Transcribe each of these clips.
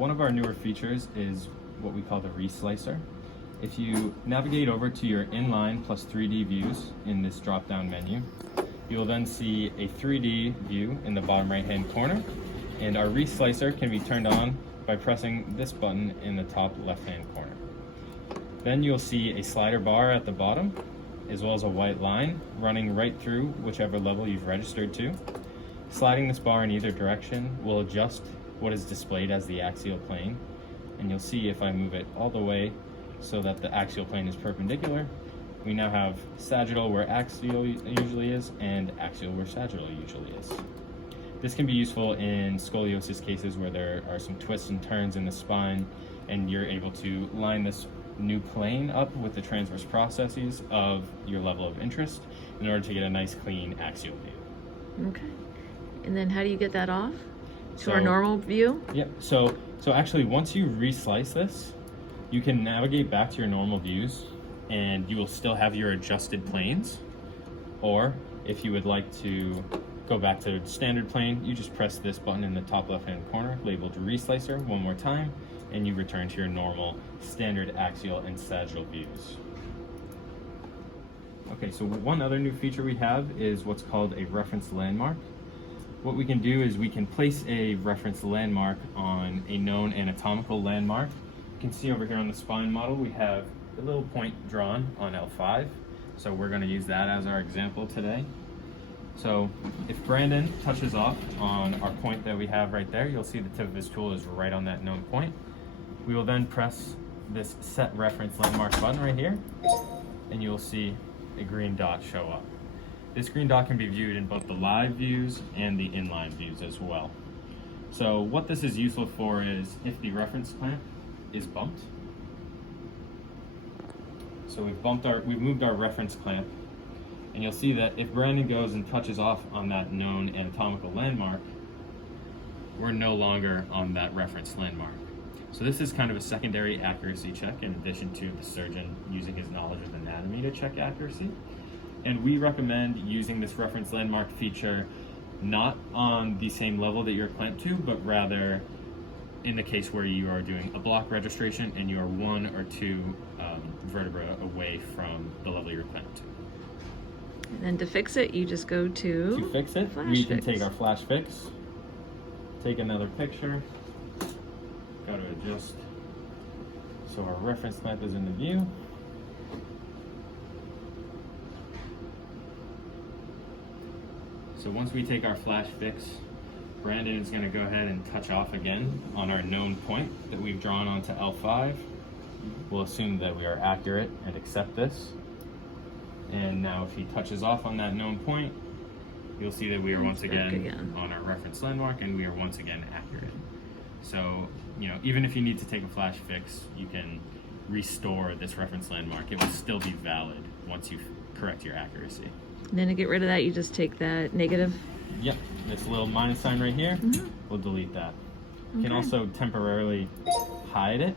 one of our newer features is what we call the reslicer. If you navigate over to your inline plus 3D views in this drop-down menu, you'll then see a 3D view in the bottom right-hand corner, and our reslicer can be turned on by pressing this button in the top left-hand corner. Then you'll see a slider bar at the bottom, as well as a white line running right through whichever level you've registered to. Sliding this bar in either direction will adjust what is displayed as the axial plane, and you'll see if I move it all the way so that the axial plane is perpendicular, we now have sagittal where axial usually is and axial where sagittal usually is. This can be useful in scoliosis cases where there are some twists and turns in the spine, and you're able to line this new plane up with the transverse processes of your level of interest in order to get a nice clean axial view. Okay. And then how do you get that off to our normal view? Yep. So actually once you reslice this, you can navigate back to your normal views and you will still have your adjusted planes. Or if you would like to go back to standard plane, you just press this button in the top left-hand corner labeled reslicer one more time, and you return to your normal standard axial and sagittal views. Okay, so one other new feature we have is what's called a reference landmark. What we can do is we can place a reference landmark on a known anatomical landmark. You can see over here on the spine model we have a little point drawn on L5, so we're going to use that as our example today. So if Brandon touches off on our point that we have right there, you'll see the tip of his tool is right on that known point. We will then press this set reference landmark button right here, and you'll see a green dot show up. This green dot can be viewed in both the live views and the inline views as well. So what this is useful for is if the reference clamp is bumped. So we've moved our reference clamp, and you'll see that if Brandon goes and touches off on that known anatomical landmark, we're no longer on that reference landmark. So this is kind of a secondary accuracy check in addition to the surgeon using his knowledge of anatomy to check accuracy. And we recommend using this reference landmark feature not on the same level that you're clamped to, but rather in the case where you are doing a block registration and you are 1 or 2 vertebrae away from the level you're clamped to. And then to fix it, you just go To fix it, we can take our flash fix, take another picture, go to adjust so our reference clamp is in the view. So once we take our flash fix, Brandon is going to go ahead and touch off again on our known point that we've drawn onto L5. We'll assume that we are accurate and accept this. And now if he touches off on that known point, you'll see that we are once again on our reference landmark and we are once again accurate. So, even if you need to take a flash fix, you can restore this reference landmark. It will still be valid once you correct your accuracy. And then to get rid of that, you just take that negative. Yep, this little minus sign right here, we'll delete that. You can also temporarily hide it.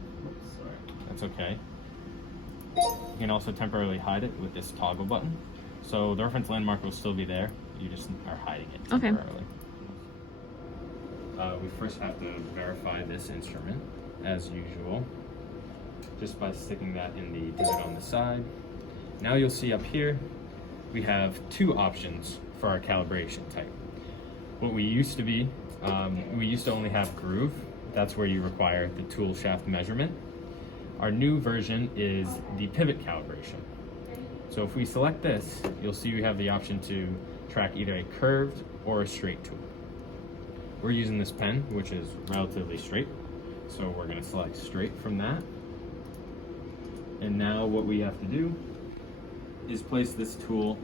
That's okay. You can also temporarily hide it with this toggle button. So the reference landmark will still be there. You just are hiding it temporarily. We first have to verify this instrument, as usual, just by sticking that in the divot on the side. Now you'll see up here, we have 2 options for our calibration type. What we used to be, we used to only have groove. That's where you require the tool shaft measurement. Our new version is the pivot calibration. So if we select this, you'll see we have the option to track either a curved or a straight tool. We're using this pen, which is relatively straight. So we're going to select straight from that. And now what we have to do is place this tool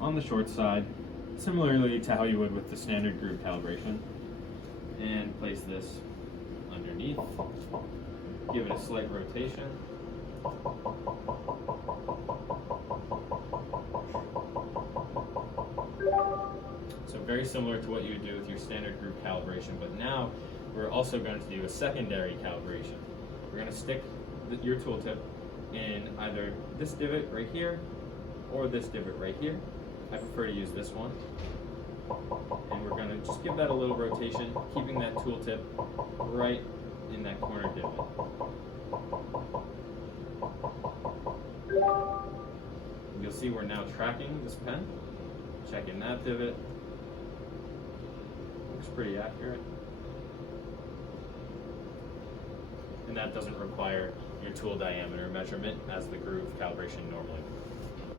on the short side, similarly to how you would with the standard groove calibration, and place this underneath. Give it a slight rotation. So very similar to what you would do with your standard group calibration, but now we're also going to do a secondary calibration. We're going to stick your tooltip in either this divot right here or this divot right here. I prefer to use this one. And we're gonna just give that a little rotation, keeping that tool tip right in that corner divot. You'll see we're now tracking this pen, checking that divot. Looks pretty accurate. And that doesn't require your tool diameter measurement as the groove calibration normally would.